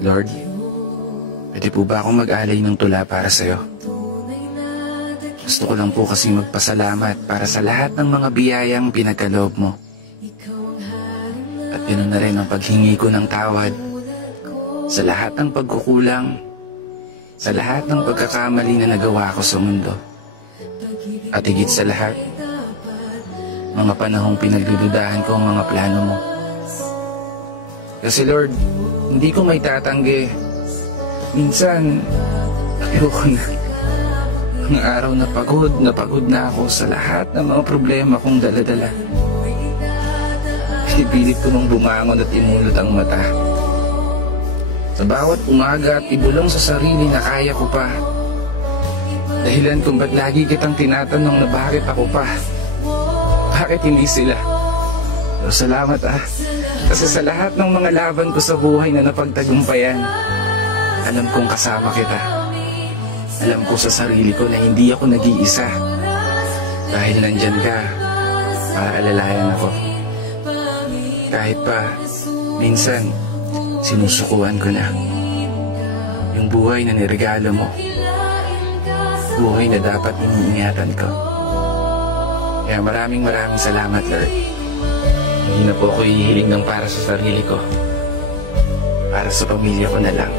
Lord, pwede po ba akong mag-alay ng tula para sa'yo? Gusto ko lang po kasi magpasalamat para sa lahat ng mga biyayang pinagkaloob mo. At ganoon na rin ang paghingi ko ng tawad sa lahat ng pagkukulang, sa lahat ng pagkakamali na nagawa ko sa mundo. At higit sa lahat, mga panahong pinagdududahan ko ang mga plano mo. Kasi Lord, hindi ko may tatanggi. Minsan, ayoko na. Ang araw na pagod na ako sa lahat ng mga problema kong daladala. Pinipilit ko nung bumangon at imulot ang mata. Sa bawat umaga at ibulong sa sarili na kaya ko pa. Dahilan kung ba't lagi kitang tinatanong na bakit ako pa. Bakit hindi sila? Pero salamat kasi sa lahat ng mga laban ko sa buhay na napagtagumpayan, alam kong kasama kita. Alam ko sa sarili ko na hindi ako nag-iisa. Dahil nandyan ka, para alalayan ako. Kahit pa, minsan, sinusukuan ko na. Yung buhay na niregalo mo. Buhay na dapat iniingatan ko. Kaya maraming salamat, Lord. Hindi na po ako hihiling ng para sa sarili ko. Para sa pamilya ko na lang.